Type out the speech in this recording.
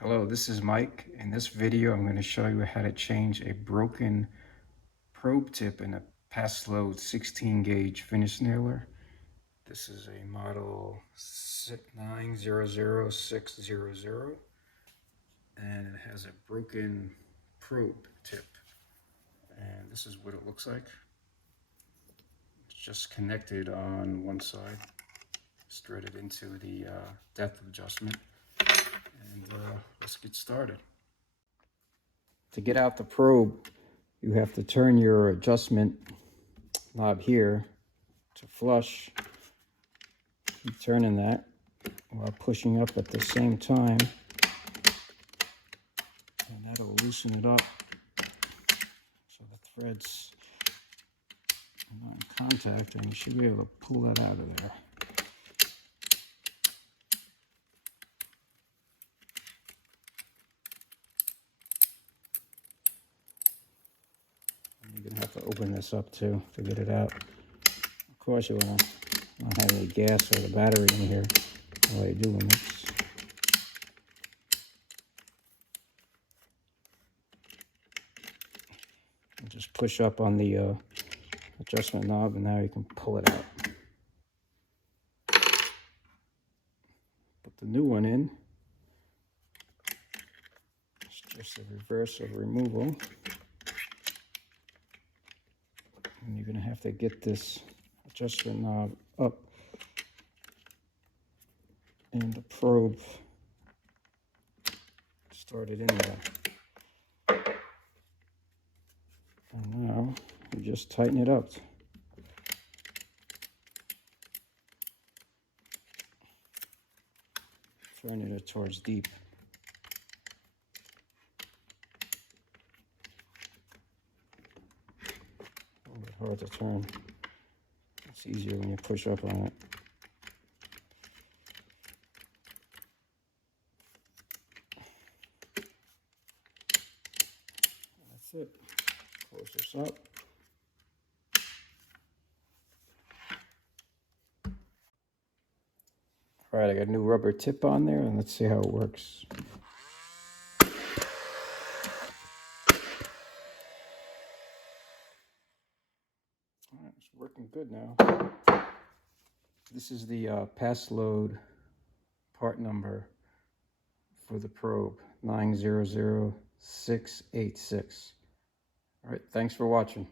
Hello, this is Mike. In this video, I'm going to show you how to change a broken probe tip in a Paslode 16 gauge finish nailer. This is a model 900600 and it has a broken probe tip. And this is what it looks like. It's just connected on one side, threaded into the depth adjustment. And let's get started. To get out the probe, you have to turn your adjustment knob here to flush. Keep turning that while pushing up at the same time, and that'll loosen it up so the threads are not in contact, and you should be able to pull that out of there. And you're going to have to open this up too to get it out. Of course, you want to not have any gas or the battery in here while you're doing this. And just push up on the adjustment knob, and now you can pull it out. Put the new one in. It's just a reverse of removal. And you're going to have to get this adjustment knob up and the probe started in there. And now you just tighten it up. Turning it towards deep. A little bit hard to turn. It's easier when you push up on it. That's it. Close this up. All right, I got a new rubber tip on there, and let's see how it works. All right, it's working good now. This is the Paslode part number for the probe, 900686. All right, thanks for watching.